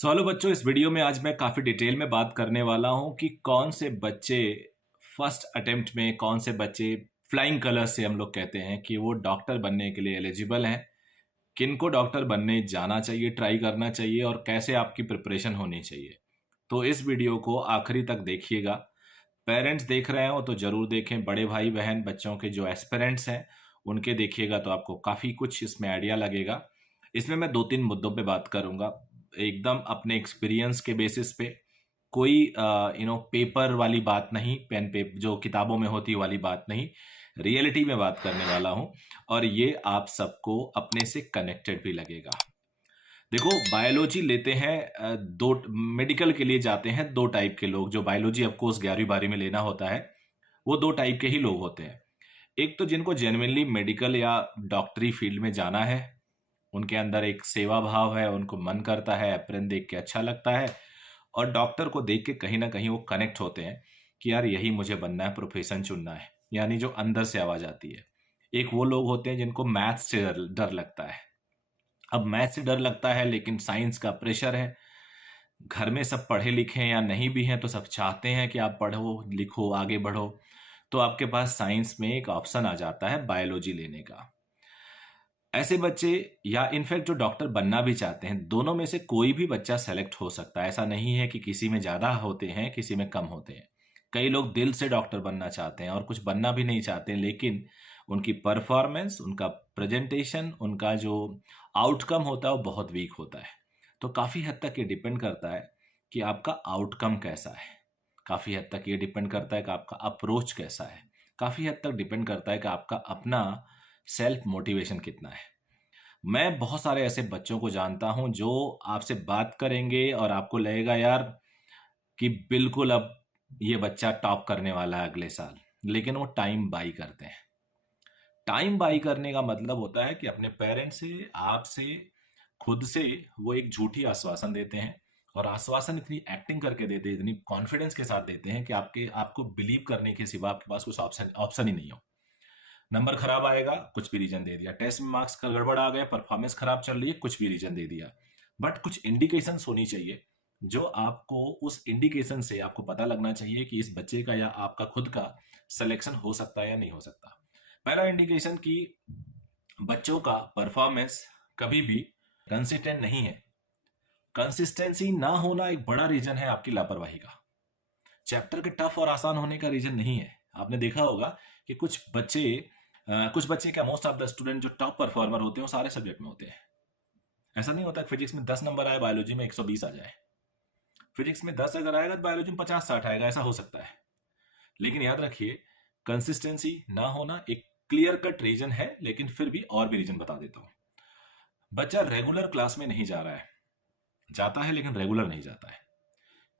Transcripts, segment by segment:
Hello बच्चों, इस video में आज मैं काफ़ी डिटेल में बात करने वाला हूं कि कौन से बच्चे फर्स्ट अटेम्प्ट में, कौन से बच्चे फ्लाइंग कलर्स से हम लोग कहते हैं कि वो डॉक्टर बनने के लिए एलिजिबल हैं, किनको डॉक्टर बनने जाना चाहिए, ट्राई करना चाहिए और कैसे आपकी प्रिपरेशन होनी चाहिए। तो इस वीडियो को आखिरी तक देखिएगा। पेरेंट्स देख रहे हो तो ज़रूर देखें, बड़े भाई बहन बच्चों के जो एस्पिरेंट्स हैं उनके देखिएगा तो आपको काफ़ी कुछ इसमें आइडिया लगेगा। इसमें मैं 2-3 मुद्दों पे बात करूंगा, एकदम अपने एक्सपीरियंस के बेसिस पे। कोई पेपर वाली बात नहीं, पेन पे जो किताबों में होती वाली बात नहीं, रियलिटी में बात करने वाला हूं और ये आप सबको अपने से कनेक्टेड भी लगेगा। देखो, बायोलॉजी लेते हैं दो, मेडिकल के लिए जाते हैं दो टाइप के लोग। जो बायोलॉजी ऑफकोर्स 11वीं 12वीं में लेना होता है, वो दो टाइप के ही लोग होते हैं। एक तो जिनको जेन्युइनली मेडिकल या डॉक्टरी फील्ड में जाना है, उनके अंदर एक सेवा भाव है, उनको मन करता है, एप्रन देख के अच्छा लगता है और डॉक्टर को देख के कहीं ना कहीं वो कनेक्ट होते हैं कि यार यही मुझे बनना है, प्रोफेशन चुनना है, यानी जो अंदर से आवाज आती है। एक वो लोग होते हैं जिनको मैथ्स से डर डर लगता है। अब मैथ्स से डर लगता है लेकिन साइंस का प्रेशर है, घर में सब पढ़े लिखे हैं या नहीं भी हैं तो सब चाहते हैं कि आप पढ़ो लिखो आगे बढ़ो, तो आपके पास साइंस में एक ऑप्शन आ जाता है बायोलॉजी लेने का। ऐसे बच्चे या इनफैक्ट जो डॉक्टर बनना भी चाहते हैं, दोनों में से कोई भी बच्चा सेलेक्ट हो सकता है। ऐसा नहीं है कि किसी में ज़्यादा होते हैं किसी में कम होते हैं। कई लोग दिल से डॉक्टर बनना चाहते हैं और कुछ बनना भी नहीं चाहते हैं, लेकिन उनकी परफॉर्मेंस, उनका प्रेजेंटेशन, उनका जो आउटकम होता है वो बहुत वीक होता है। तो काफ़ी हद तक ये डिपेंड करता है कि आपका आउटकम कैसा है। काफ़ी हद तक ये डिपेंड करता है कि आपका अप्रोच कैसा है। काफ़ी हद तक डिपेंड करता है कि आपका अपना सेल्फ मोटिवेशन कितना है। मैं बहुत सारे ऐसे बच्चों को जानता हूं जो आपसे बात करेंगे और आपको लगेगा यार कि बिल्कुल अब ये बच्चा टॉप करने वाला है अगले साल, लेकिन वो टाइम बाई करते हैं। टाइम बाई करने का मतलब होता है कि अपने पेरेंट्स से, आपसे, खुद से वो एक झूठी आश्वासन देते हैं और आश्वासन इतनी एक्टिंग करके देते हैं, इतनी कॉन्फिडेंस के साथ देते हैं कि आपको बिलीव करने के सिवा आपके पास कुछ ऑप्शन ऑप्शन ही नहीं हो। नंबर खराब आएगा, कुछ भी रीजन दे दिया, टेस्ट में मार्क्स का गड़बड़ आ गया, परफॉर्मेंस खराब चल रही है, कुछ भी रीजन दे दिया। बट कुछ इंडिकेशन होनी चाहिए, जो आपको उस इंडिकेशन से आपको पता लगना चाहिए कि इस बच्चे का या आपका खुद का सिलेक्शन हो सकता है या नहीं हो सकता। पहला इंडिकेशन कि बच्चों का परफॉर्मेंस कभी भी कंसिस्टेंट नहीं है। कंसिस्टेंसी ना होना एक बड़ा रीजन है आपकी लापरवाही का। चैप्टर के टफ और आसान होने का रीजन नहीं है। आपने देखा होगा कि कुछ बच्चे क्या, मोस्ट ऑफ द स्टूडेंट जो टॉप परफॉर्मर होते हैं वो सारे सब्जेक्ट में होते हैं। ऐसा नहीं होता कि फिजिक्स में 10 नंबर आए, बायोलॉजी में 120 आ जाए। फिजिक्स में 10 अगर आएगा तो बायोलॉजी में 50-60 आएगा, ऐसा हो सकता है। लेकिन याद रखिए, कंसिस्टेंसी ना होना एक क्लियर कट रीजन है, लेकिन फिर भी और भी रीजन बता देता हूं। बच्चा रेगुलर क्लास में नहीं जा रहा है, जाता है लेकिन रेगुलर नहीं जाता है।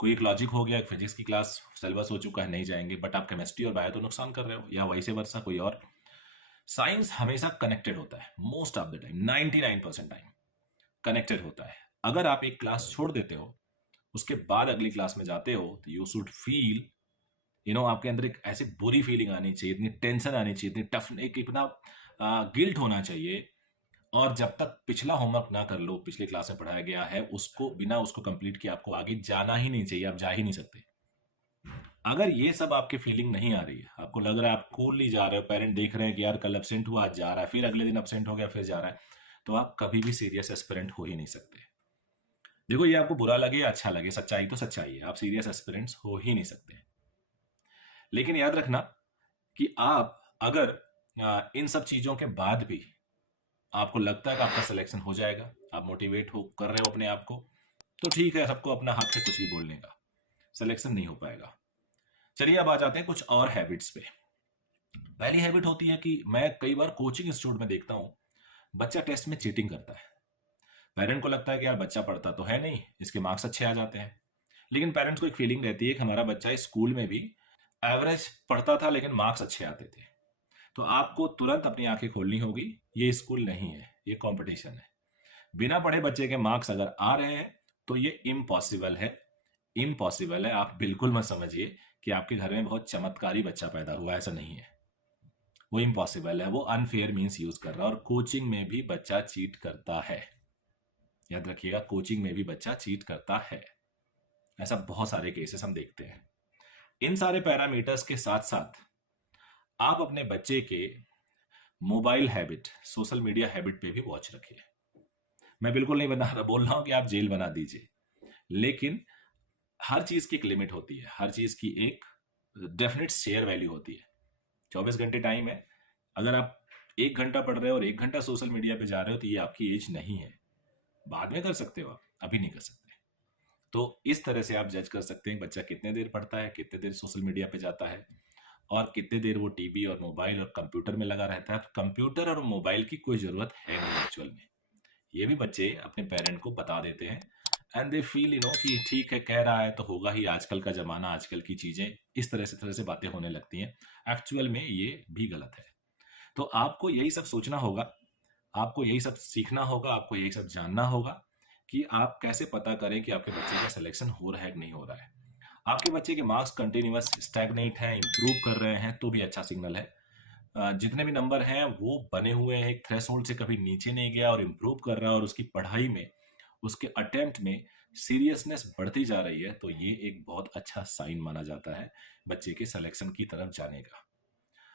कोई एक लॉजिक हो गया, एक फिजिक्स की क्लास सिलेबस हो चुका है, नहीं जाएंगे, बट आप केमिस्ट्री और बायो तो नुकसान कर रहे हो, या वैसे वर्षा कोई और। साइंस हमेशा कनेक्टेड होता है, most of the time 99% time connected होता है। अगर आप एक क्लास छोड़ देते हो, उसके बाद अगली क्लास में जाते हो, तो यू शुड फील, आपके अंदर एक ऐसी बुरी फीलिंग आनी चाहिए, इतनी टेंशन आनी चाहिए, इतनी टफ, एक इतना गिल्ट होना चाहिए। और जब तक पिछला होमवर्क ना कर लो, पिछली क्लास में पढ़ाया गया है उसको, बिना उसको कंप्लीट किए आपको आगे जाना ही नहीं चाहिए, आप जा ही नहीं सकते। अगर ये सब आपकी फीलिंग नहीं आ रही है, आपको लग रहा है आप कूलली जा रहे हो, पेरेंट देख रहे हैं कि यार कल एब्सेंट हुआ, आज जा रहा है, फिर अगले दिन एब्सेंट हो गया, फिर जा रहा है, तो आप कभी भी सीरियस एस्पिरेंट हो ही नहीं सकते। देखो, ये आपको बुरा लगे या अच्छा लगे, सच्चाई तो सच्चाई है, आप सीरियस एस्पिरेंट्स हो ही नहीं सकते। लेकिन याद रखना कि आप अगर इन सब चीजों के बाद भी आपको लगता है कि आपका सिलेक्शन हो जाएगा, आप मोटिवेट हो कर रहे हो अपने आप को, तो ठीक है, सबको अपना हक है कुछ भी बोलने का। सिलेक्शन नहीं हो पाएगा। चलिए अब आ जाते हैं कुछ और हैबिट्स पे। पहली हैबिट होती है कि मैं कई बार कोचिंग इंस्टीट्यूट में देखता हूँ, बच्चा टेस्ट में चीटिंग करता है। पेरेंट को लगता है कि यार बच्चा पढ़ता तो है नहीं, इसके मार्क्स अच्छे आ जाते हैं। लेकिन पेरेंट्स को एक फीलिंग रहती है कि हमारा बच्चा स्कूल में भी एवरेज पढ़ता था लेकिन मार्क्स अच्छे आते थे। तो आपको तुरंत अपनी आंखें खोलनी होगी, ये स्कूल नहीं है, ये कंपटीशन है। बिना पढ़े बच्चे के मार्क्स अगर आ रहे हैं तो ये इम्पॉसिबल है। इम्पॉसिबल है, आप बिल्कुल मत समझिए कि आपके घर में बहुत चमत्कारी बच्चा पैदा हुआ, ऐसा नहीं है। वो इम्पॉसिबल है, वो अनफेयर मीन्स यूज कर रहा है, और कोचिंग में भी बच्चा चीट करता है। याद रखिएगा, कोचिंग में भी बच्चा चीट करता है। ऐसा बहुत सारे केसेस हम देखते हैं। इन सारे पैरामीटर्स के साथ साथ आप अपने बच्चे के mobile habit, social media habit पे भी वॉच रखिए। मैं बिल्कुल नहीं बोल रहा हूं कि आप जेल बना दीजिए, लेकिन हर चीज की एक लिमिट होती है, हर चीज की एक डेफिनेट शेयर वैल्यू होती है। 24 घंटे टाइम है, अगर आप 1 घंटा पढ़ रहे हो और 1 घंटा सोशल मीडिया पे जा रहे हो तो ये आपकी एज नहीं है। बाद में कर सकते हो, आप अभी नहीं कर सकते। तो इस तरह से आप जज कर सकते हैं बच्चा कितने देर पढ़ता है, कितने देर सोशल मीडिया पे जाता है, और कितने देर वो टीवी और मोबाइल और कंप्यूटर में लगा रहता है। कंप्यूटर और मोबाइल की कोई ज़रूरत है नहीं एक्चुअल में। ये भी बच्चे अपने पेरेंट को बता देते हैं एंड दे फील कि ठीक है, कह रहा है तो होगा ही, आजकल का ज़माना, आजकल की चीज़ें, इस तरह से बातें होने लगती हैं। एक्चुअल में ये भी गलत है। तो आपको यही सब सोचना होगा, आपको यही सब सीखना होगा, आपको यही सब जानना होगा कि आप कैसे पता करें कि आपके बच्चे का सिलेक्शन हो रहा है कि नहीं हो रहा है। आपके बच्चे के मार्क्स कंटिन्यूअस स्टैग्नेट हैं, इंप्रूव कर रहे हैं, तो भी अच्छा सिग्नल है। जितने भी नंबर हैं वो बने हुए हैं, एक थ्रेशोल्ड से कभी नीचे नहीं गया और इंप्रूव कर रहा है, और उसकी पढ़ाई में, उसके अटेम्प्ट में सीरियसनेस बढ़ती जा रही है, तो ये एक बहुत अच्छा साइन माना जाता है बच्चे के सिलेक्शन की तरफ जाने का।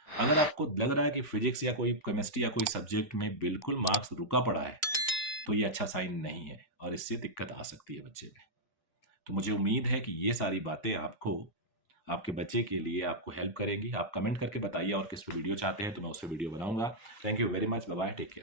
अगर आपको लग रहा है कि फिजिक्स या कोई केमिस्ट्री या कोई सब्जेक्ट में बिल्कुल मार्क्स रुका पड़ा है, तो ये अच्छा साइन नहीं है और इससे दिक्कत आ सकती है बच्चे में। तो मुझे उम्मीद है कि ये सारी बातें आपको, आपके बच्चे के लिए आपको हेल्प करेगी। आप कमेंट करके बताइए और किस पे वीडियो चाहते हैं, तो मैं उस पर वीडियो बनाऊंगा। Thank you very much, bye bye, take care.